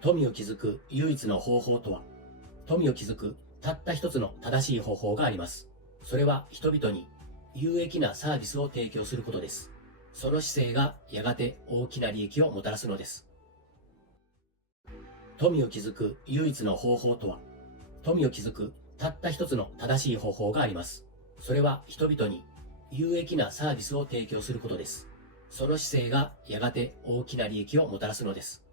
富を築く唯一の方法とは、富を築くたった一つの正しい方法があります。それは人々に有益なサービスを提供することです。その姿勢がやがて大きな利益をもたらすのです。富を築く唯一の方法とは、富を築くたった一つの正しい方法があります。それは人々に有益なサービスを提供することです。その姿勢がやがて大きな利益をもたらすのです。